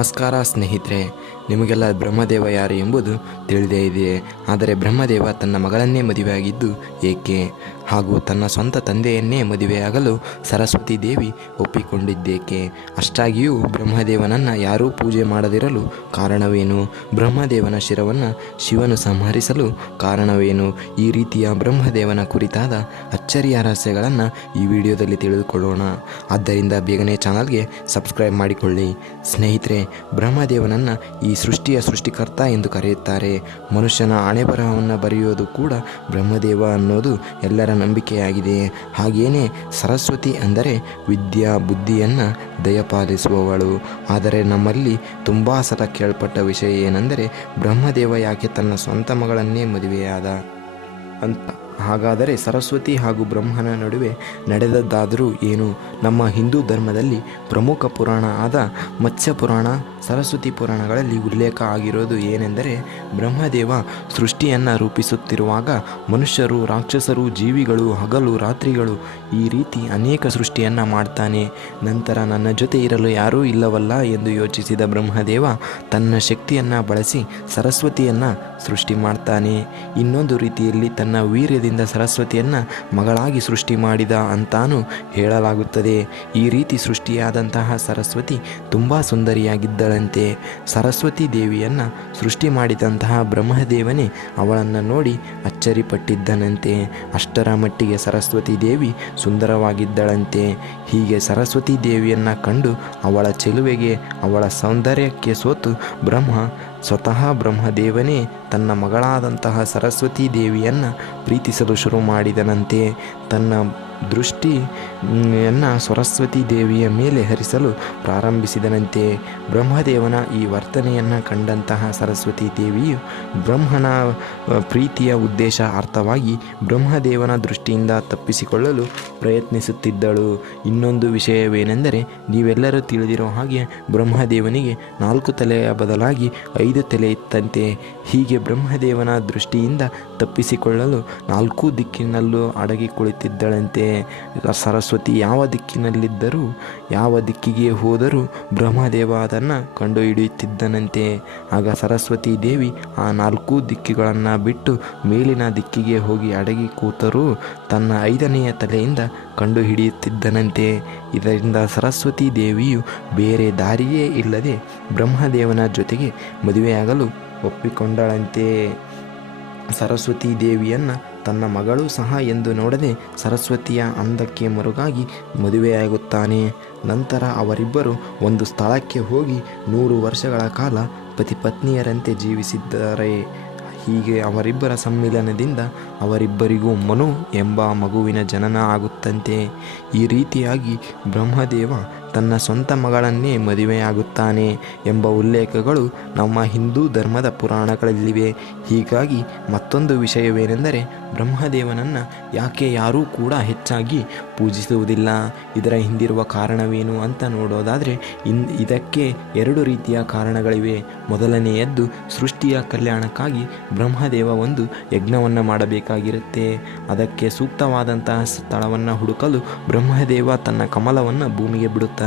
ನಮಸ್ಕಾರ ಸ್ನೇಹಿತರೆ, ನಿಮಗೆಲ್ಲ ಬ್ರಹ್ಮದೇವ ಯಾರು ಎಂಬುದು ತಿಳಿದೇ ಇದೆ. ಆದರೆ ಬ್ರಹ್ಮದೇವ ತನ್ನ ಮಗಳನ್ನೇ ಮದುವೆಯಾಗಿದ್ದು ಏಕೆ ಹಾಗೂ ತನ್ನ ಸ್ವಂತ ತಂದೆಯನ್ನೇ ಮದುವೆಯಾಗಲು ಸರಸ್ವತಿ ದೇವಿ ಒಪ್ಪಿಕೊಂಡಿದ್ದೇಕೆ? ಅಷ್ಟಾಗಿಯೂ ಬ್ರಹ್ಮದೇವನನ್ನು ಯಾರೂ ಪೂಜೆ ಮಾಡದಿರಲು ಕಾರಣವೇನು? ಬ್ರಹ್ಮದೇವನ ಶಿರವನ್ನು ಶಿವನು ಸಂಹರಿಸಲು ಕಾರಣವೇನು? ಈ ರೀತಿಯ ಬ್ರಹ್ಮದೇವನ ಕುರಿತಾದ ಅಚ್ಚರಿಯ ರಹಸ್ಯಗಳನ್ನು ಈ ವಿಡಿಯೋದಲ್ಲಿ ತಿಳಿದುಕೊಳ್ಳೋಣ. ಆದ್ದರಿಂದ ಬೇಗನೆ ಚಾನಲ್ಗೆ ಸಬ್ಸ್ಕ್ರೈಬ್ ಮಾಡಿಕೊಳ್ಳಿ. ಸ್ನೇಹಿತರೆ, ಬ್ರಹ್ಮದೇವನನ್ನು ಈ ಸೃಷ್ಟಿಯ ಸೃಷ್ಟಿಕರ್ತ ಎಂದು ಕರೆಯುತ್ತಾರೆ. ಮನುಷ್ಯನ ಹಣೆಬರಹವನ್ನು ಬರೆಯೋದು ಕೂಡ ಬ್ರಹ್ಮದೇವ ಅನ್ನೋದು ಎಲ್ಲರ ನಂಬಿಕೆಯಾಗಿದೆ. ಹಾಗೇನೇ ಸರಸ್ವತಿ ಅಂದರೆ ವಿದ್ಯಾ ಬುದ್ಧಿಯನ್ನು ದಯಪಾಲಿಸುವವಳು. ಆದರೆ ನಮ್ಮಲ್ಲಿ ತುಂಬ ಸಲ ಕೇಳ್ಪಟ್ಟ ವಿಷಯ ಏನೆಂದರೆ, ಬ್ರಹ್ಮದೇವ ಯಾಕೆ ತನ್ನ ಸ್ವಂತ ಮಗಳನ್ನೇ ಮದುವೆಯಾದ ಅಂತ. ಹಾಗಾದರೆ ಸರಸ್ವತಿ ಹಾಗೂ ಬ್ರಹ್ಮನ ನಡುವೆ ನಡೆದದ್ದಾದರೂ ಏನು? ನಮ್ಮ ಹಿಂದೂ ಧರ್ಮದಲ್ಲಿ ಪ್ರಮುಖ ಪುರಾಣ ಆದ ಮತ್ಸ್ಯ ಪುರಾಣ, ಸರಸ್ವತಿ ಪುರಾಣಗಳಲ್ಲಿ ಉಲ್ಲೇಖ ಆಗಿರೋದು ಏನೆಂದರೆ, ಬ್ರಹ್ಮದೇವ ಸೃಷ್ಟಿಯನ್ನು ರೂಪಿಸುತ್ತಿರುವಾಗ ಮನುಷ್ಯರು, ರಾಕ್ಷಸರು, ಜೀವಿಗಳು, ಹಗಲು ರಾತ್ರಿಗಳು ಈ ರೀತಿ ಅನೇಕ ಸೃಷ್ಟಿಯನ್ನು ಮಾಡ್ತಾನೆ. ನಂತರ ನನ್ನ ಜೊತೆ ಇರಲು ಯಾರೂ ಇಲ್ಲವಲ್ಲ ಎಂದು ಯೋಚಿಸಿದ ಬ್ರಹ್ಮದೇವ ತನ್ನ ಶಕ್ತಿಯನ್ನು ಬಳಸಿ ಸರಸ್ವತಿಯನ್ನು ಸೃಷ್ಟಿ ಮಾಡ್ತಾನೆ. ಇನ್ನೊಂದು ರೀತಿಯಲ್ಲಿ ತನ್ನ ವೀರ್ಯದಿಂದ ಸರಸ್ವತಿಯನ್ನು ಮಗಳಾಗಿ ಸೃಷ್ಟಿ ಮಾಡಿದ ಅಂತಾನೂ ಹೇಳಲಾಗುತ್ತದೆ. ಈ ರೀತಿ ಸೃಷ್ಟಿಯಾದಂತಹ ಸರಸ್ವತಿ ತುಂಬ ಸುಂದರಿಯಾಗಿದ್ದಳಂತೆ. ಸರಸ್ವತಿ ದೇವಿಯನ್ನು ಸೃಷ್ಟಿ ಮಾಡಿದಂತಹ ಬ್ರಹ್ಮದೇವನೇ ಅವಳನ್ನು ನೋಡಿ ಅಚ್ಚರಿಪಟ್ಟಿದ್ದನಂತೆ. ಅಷ್ಟರ ಮಟ್ಟಿಗೆ ಸರಸ್ವತಿ ದೇವಿ ಸುಂದರವಾಗಿದ್ದಳಂತೆ. ಹೀಗೆ ಸರಸ್ವತಿ ದೇವಿಯನ್ನು ಕಂಡು ಅವಳ ಚೆಲುವೆಗೆ, ಅವಳ ಸೌಂದರ್ಯಕ್ಕೆ ಸೋತು ಸ್ವತಃ ಬ್ರಹ್ಮದೇವನೇ ತನ್ನ ಮಗಳಾದಂತಹ ಸರಸ್ವತಿ ದೇವಿಯನ್ನು ಪ್ರೀತಿಸಲು ಶುರು ಮಾಡಿದನಂತೆ. ತನ್ನ ದೃಷ್ಟಿಯನ್ನು ಸರಸ್ವತಿ ದೇವಿಯ ಮೇಲೆ ಹರಿಸಲು ಪ್ರಾರಂಭಿಸಿದನಂತೆ. ಬ್ರಹ್ಮದೇವನ ಈ ವರ್ತನೆಯನ್ನು ಕಂಡಂತಹ ಸರಸ್ವತಿ ದೇವಿಯು ಬ್ರಹ್ಮನ ಪ್ರೀತಿಯ ಉದ್ದೇಶ ಅರ್ಥವಾಗಿ ಬ್ರಹ್ಮದೇವನ ದೃಷ್ಟಿಯಿಂದ ತಪ್ಪಿಸಿಕೊಳ್ಳಲು ಪ್ರಯತ್ನಿಸುತ್ತಿದ್ದಳು. ಇನ್ನೊಂದು ವಿಷಯವೇನೆಂದರೆ, ನೀವೆಲ್ಲರೂ ತಿಳಿದಿರೋ ಹಾಗೆ ಬ್ರಹ್ಮದೇವನಿಗೆ 4 ತಲೆಯ ಬದಲಾಗಿ 5 ತಲೆ ಇತ್ತಂತೆ. ಹೀಗೆ ಬ್ರಹ್ಮದೇವನ ದೃಷ್ಟಿಯಿಂದ ತಪ್ಪಿಸಿಕೊಳ್ಳಲು 4 ದಿಕ್ಕಿನಲ್ಲೂ ಅಡಗಿ ಕುಳಿತಿದ್ದಳಂತೆ. ಸರಸ್ವತಿ ಯಾವ ದಿಕ್ಕಿನಲ್ಲಿದ್ದರೂ, ಯಾವ ದಿಕ್ಕಿಗೆ ಹೋದರೂ ಬ್ರಹ್ಮದೇವ ಅದನ್ನು ಕಂಡು ಹಿಡಿಯುತ್ತಿದ್ದನಂತೆ. ಆಗ ಸರಸ್ವತಿ ದೇವಿ ಆ 4 ದಿಕ್ಕುಗಳನ್ನು ಬಿಟ್ಟು ಮೇಲಿನ ದಿಕ್ಕಿಗೆ ಹೋಗಿ ಅಡಗಿ ಕೂತರೂ ತನ್ನ 5ನೆಯ ತಲೆಯಿಂದ ಕಂಡು ಹಿಡಿಯುತ್ತಿದ್ದನಂತೆ. ಇದರಿಂದ ಸರಸ್ವತಿ ದೇವಿಯು ಬೇರೆ ದಾರಿಯೇ ಇಲ್ಲದೆ ಬ್ರಹ್ಮದೇವನ ಜೊತೆಗೆ ಮದುವೆಯಾಗಲು ಒಪ್ಪಿಕೊಂಡಳಂತೆ. ಸರಸ್ವತಿ ದೇವಿಯನ್ನು ತನ್ನ ಮಗಳು ಸಹ ಎಂದು ನೋಡದೆ ಸರಸ್ವತಿಯ ಅಂದಕ್ಕೆ ಮರುಗಾಗಿ ಮದುವೆಯಾಗುತ್ತಾನೆ. ನಂತರ ಅವರಿಬ್ಬರು ಒಂದು ಸ್ಥಳಕ್ಕೆ ಹೋಗಿ 100 ವರ್ಷಗಳ ಕಾಲ ಪತಿ ಪತ್ನಿಯರಂತೆ ಜೀವಿಸಿದ್ದಾರೆ. ಹೀಗೆ ಅವರಿಬ್ಬರ ಸಮ್ಮಿಲನದಿಂದ ಅವರಿಬ್ಬರಿಗೂ ಮನು ಎಂಬ ಮಗುವಿನ ಜನನ ಆಗುತ್ತಂತೆ. ಈ ರೀತಿಯಾಗಿ ಬ್ರಹ್ಮದೇವ ತನ್ನ ಸ್ವಂತ ಮಗಳನ್ನೇ ಮದುವೆಯಾಗುತ್ತಾನೆ ಎಂಬ ಉಲ್ಲೇಖಗಳು ನಮ್ಮ ಹಿಂದೂ ಧರ್ಮದ ಪುರಾಣಗಳಲ್ಲಿವೆ. ಹೀಗಾಗಿ ಮತ್ತೊಂದು ವಿಷಯವೇನೆಂದರೆ, ಬ್ರಹ್ಮದೇವನನ್ನು ಯಾಕೆ ಯಾರೂ ಕೂಡ ಹೆಚ್ಚಾಗಿ ಪೂಜಿಸುವುದಿಲ್ಲ? ಇದರ ಹಿಂದಿರುವ ಕಾರಣವೇನು ಅಂತ ನೋಡೋದಾದರೆ ಇದಕ್ಕೆ 2 ರೀತಿಯ ಕಾರಣಗಳಿವೆ. ಮೊದಲನೆಯದ್ದು, ಸೃಷ್ಟಿಯ ಕಲ್ಯಾಣಕ್ಕಾಗಿ ಬ್ರಹ್ಮದೇವ ಒಂದು ಯಜ್ಞವನ್ನು ಮಾಡಬೇಕಾಗಿರುತ್ತೆ. ಅದಕ್ಕೆ ಸೂಕ್ತವಾದಂತಹ ಸ್ಥಳವನ್ನು ಹುಡುಕಲು ಬ್ರಹ್ಮದೇವ ತನ್ನ ಕಮಲವನ್ನು ಭೂಮಿಗೆ ಬಿಡುತ್ತಾನೆ.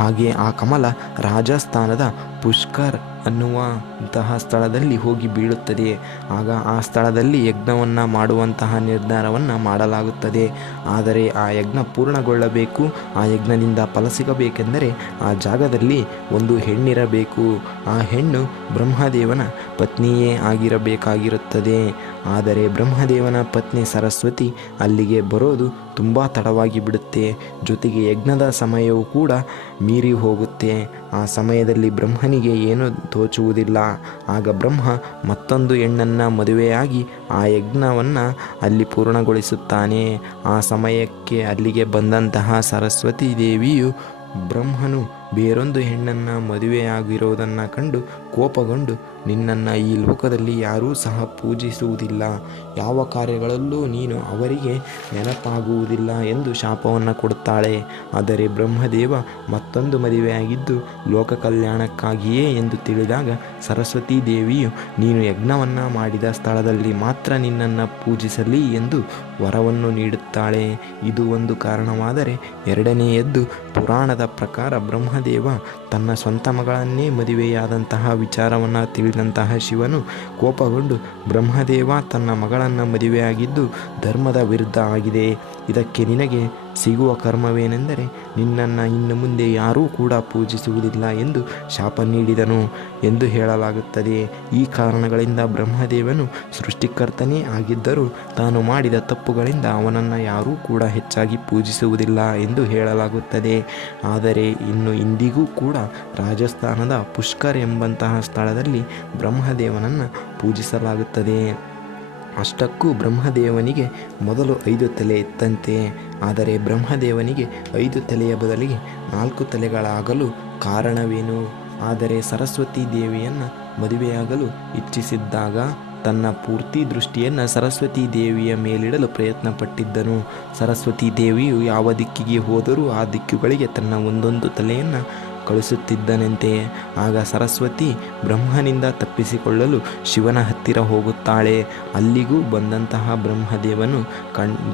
ಹಾಗೆ ಆ ಕಮಲ ರಾಜಸ್ಥಾನದ ಪುಷ್ಕರ್ ಅನ್ನುವಂತಹ ಸ್ಥಳದಲ್ಲಿ ಹೋಗಿ ಬೀಳುತ್ತದೆ. ಆಗ ಆ ಸ್ಥಳದಲ್ಲಿ ಯಜ್ಞವನ್ನು ಮಾಡುವಂತಹ ನಿರ್ಧಾರವನ್ನು ಮಾಡಲಾಗುತ್ತದೆ. ಆದರೆ ಆ ಯಜ್ಞ ಪೂರ್ಣಗೊಳ್ಳಬೇಕು, ಆ ಯಜ್ಞದಿಂದ ಫಲ ಸಿಗಬೇಕೆಂದರೆ ಆ ಜಾಗದಲ್ಲಿ ಒಂದು ಹೆಣ್ಣಿರಬೇಕು. ಆ ಹೆಣ್ಣು ಬ್ರಹ್ಮದೇವನ ಪತ್ನಿಯೇ ಆಗಿರಬೇಕಾಗಿರುತ್ತದೆ. ಆದರೆ ಬ್ರಹ್ಮದೇವನ ಪತ್ನಿ ಸರಸ್ವತಿ ಅಲ್ಲಿಗೆ ಬರೋದು ತುಂಬ ತಡವಾಗಿ ಬಿಡುತ್ತೆ. ಜೊತೆಗೆ ಯಜ್ಞದ ಸಮಯವೂ ಕೂಡ ಮೀರಿ ಹೋಗುತ್ತೆ. ಆ ಸಮಯದಲ್ಲಿ ಬ್ರಹ್ಮನಿಗೆ ಏನೂ ತೋಚುವುದಿಲ್ಲ. ಆಗ ಬ್ರಹ್ಮ ಮತ್ತೊಂದು ಹೆಣ್ಣನ್ನು ಮದುವೆಯಾಗಿ ಆ ಯಜ್ಞವನ್ನು ಅಲ್ಲಿ ಪೂರ್ಣಗೊಳಿಸುತ್ತಾನೆ. ಆ ಸಮಯಕ್ಕೆ ಅಲ್ಲಿಗೆ ಬಂದಂತಹ ಸರಸ್ವತಿ ದೇವಿಯು ಬ್ರಹ್ಮನು ಬೇರೊಂದು ಹೆಣ್ಣನ್ನು ಮದುವೆಯಾಗಿರೋದನ್ನು ಕಂಡು ಕೋಪಗೊಂಡು, ನಿನ್ನನ್ನು ಈ ಲೋಕದಲ್ಲಿ ಯಾರೂ ಸಹ ಪೂಜಿಸುವುದಿಲ್ಲ, ಯಾವ ಕಾರ್ಯಗಳಲ್ಲೂ ನೀನು ಅವರಿಗೆ ನೆನಪಾಗುವುದಿಲ್ಲ ಎಂದು ಶಾಪವನ್ನು ಕೊಡುತ್ತಾಳೆ. ಆದರೆ ಬ್ರಹ್ಮದೇವ ಮತ್ತೊಂದು ಮದುವೆಯಾಗಿದ್ದು ಲೋಕ ಕಲ್ಯಾಣಕ್ಕಾಗಿಯೇ ಎಂದು ತಿಳಿದಾಗ ಸರಸ್ವತಿ ದೇವಿಯು ನೀನು ಯಜ್ಞವನ್ನು ಮಾಡಿದ ಸ್ಥಳದಲ್ಲಿ ಮಾತ್ರ ನಿನ್ನನ್ನು ಪೂಜಿಸಲಿ ಎಂದು ವರವನ್ನು ನೀಡುತ್ತಾಳೆ. ಇದು ಒಂದು ಕಾರಣವಾದರೆ, ಎರಡನೆಯದ್ದು ಪುರಾಣದ ಪ್ರಕಾರ ಬ್ರಹ್ಮದೇವ ಬ್ರಹ್ಮದೇವ ತನ್ನ ಸ್ವಂತ ಮಗಳನ್ನೇ ಮದುವೆಯಾದಂತಹ ವಿಚಾರವನ್ನು ತಿಳಿದಂತಹ ಶಿವನು ಕೋಪಗೊಂಡು, ಬ್ರಹ್ಮದೇವ ತನ್ನ ಮಗಳನ್ನು ಮದುವೆಯಾಗಿದ್ದು ಧರ್ಮದ ವಿರುದ್ಧ ಆಗಿದೆ. ಇದಕ್ಕೆ ನಿನಗೆ ಸಿಗುವ ಕರ್ಮವೇನೆಂದರೆ ನಿನ್ನನ್ನು ಇನ್ನು ಮುಂದೆ ಯಾರೂ ಕೂಡ ಪೂಜಿಸುವುದಿಲ್ಲ ಎಂದು ಶಾಪ ನೀಡಿದನು ಎಂದು ಹೇಳಲಾಗುತ್ತದೆ. ಈ ಕಾರಣಗಳಿಂದ ಬ್ರಹ್ಮದೇವನು ಸೃಷ್ಟಿಕರ್ತನೇ ಆಗಿದ್ದರೂ ತಾನು ಮಾಡಿದ ತಪ್ಪುಗಳಿಂದ ಅವನನ್ನು ಯಾರೂ ಕೂಡ ಹೆಚ್ಚಾಗಿ ಪೂಜಿಸುವುದಿಲ್ಲ ಎಂದು ಹೇಳಲಾಗುತ್ತದೆ. ಆದರೆ ಇಂದಿಗೂ ಕೂಡ ರಾಜಸ್ಥಾನದ ಪುಷ್ಕರ್ ಎಂಬಂತಹ ಸ್ಥಳದಲ್ಲಿ ಬ್ರಹ್ಮದೇವನನ್ನು ಪೂಜಿಸಲಾಗುತ್ತದೆ. ಅಷ್ಟಕ್ಕೂ ಬ್ರಹ್ಮದೇವನಿಗೆ ಮೊದಲು 5 ತಲೆ ಇತ್ತಂತೆ. ಆದರೆ ಬ್ರಹ್ಮದೇವನಿಗೆ 5 ತಲೆಯ ಬದಲಿಗೆ 4 ತಲೆಗಳಾಗಲು ಕಾರಣವೇನು? ಆದರೆ ಸರಸ್ವತಿ ದೇವಿಯನ್ನು ಮದುವೆಯಾಗಲು ಇಚ್ಛಿಸಿದ್ದಾಗ ತನ್ನ ಪೂರ್ತಿ ದೃಷ್ಟಿಯನ್ನು ಸರಸ್ವತಿ ದೇವಿಯ ಮೇಲಿಡಲು ಪ್ರಯತ್ನ ಪಟ್ಟಿದ್ದನು. ಸರಸ್ವತಿ ದೇವಿಯು ಯಾವ ದಿಕ್ಕಿಗೆ ಹೋದರೂ ಆ ದಿಕ್ಕುಗಳಿಗೆ ತನ್ನ ಒಂದೊಂದು ತಲೆಯನ್ನು ಕಳಿಸುತ್ತಿದ್ದನಂತೆ. ಆಗ ಸರಸ್ವತಿ ಬ್ರಹ್ಮನಿಂದ ತಪ್ಪಿಸಿಕೊಳ್ಳಲು ಶಿವನ ಹತ್ತಿರ ಹೋಗುತ್ತಾಳೆ. ಅಲ್ಲಿಗೂ ಬಂದಂತಹ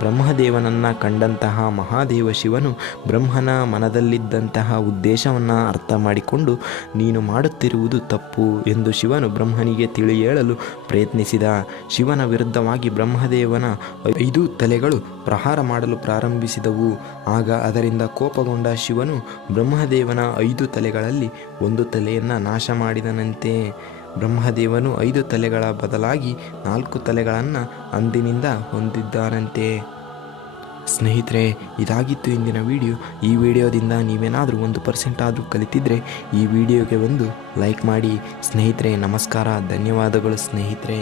ಬ್ರಹ್ಮದೇವನನ್ನು ಕಂಡಂತಹ ಮಹಾದೇವ ಶಿವನು ಬ್ರಹ್ಮನ ಮನದಲ್ಲಿದ್ದಂತಹ ಉದ್ದೇಶವನ್ನು ಅರ್ಥ ಮಾಡಿಕೊಂಡು, ನೀನು ಮಾಡುತ್ತಿರುವುದು ತಪ್ಪು ಎಂದು ಶಿವನು ಬ್ರಹ್ಮನಿಗೆ ತಿಳಿ ಹೇಳಲು ಪ್ರಯತ್ನಿಸಿದ. ಶಿವನ ವಿರುದ್ಧವಾಗಿ ಬ್ರಹ್ಮದೇವನ 5 ತಲೆಗಳು ಪ್ರಹಾರ ಮಾಡಲು ಪ್ರಾರಂಭಿಸಿದವು. ಆಗ ಅದರಿಂದ ಕೋಪಗೊಂಡ ಶಿವನು ಬ್ರಹ್ಮದೇವನ 5 ತಲೆಗಳಲ್ಲಿ 1 ತಲೆಯನ್ನು ನಾಶ ಮಾಡಿದನಂತೆ. ಬ್ರಹ್ಮದೇವನು 5 ತಲೆಗಳ ಬದಲಾಗಿ 4 ತಲೆಗಳನ್ನು ಅಂದಿನಿಂದ ಹೊಂದಿದ್ದಾನಂತೆ. ಸ್ನೇಹಿತರೆ, ಇದಾಗಿತ್ತು ಇಂದಿನ ವಿಡಿಯೋ. ಈ ವಿಡಿಯೋದಿಂದ ನೀವೇನಾದರೂ 1% ಆದರೂ ಕಲಿತಿದ್ರೆ ಈ ವಿಡಿಯೋಗೆ ಒಂದು ಲೈಕ್ ಮಾಡಿ. ಸ್ನೇಹಿತರೆ, ನಮಸ್ಕಾರ, ಧನ್ಯವಾದಗಳು ಸ್ನೇಹಿತರೆ.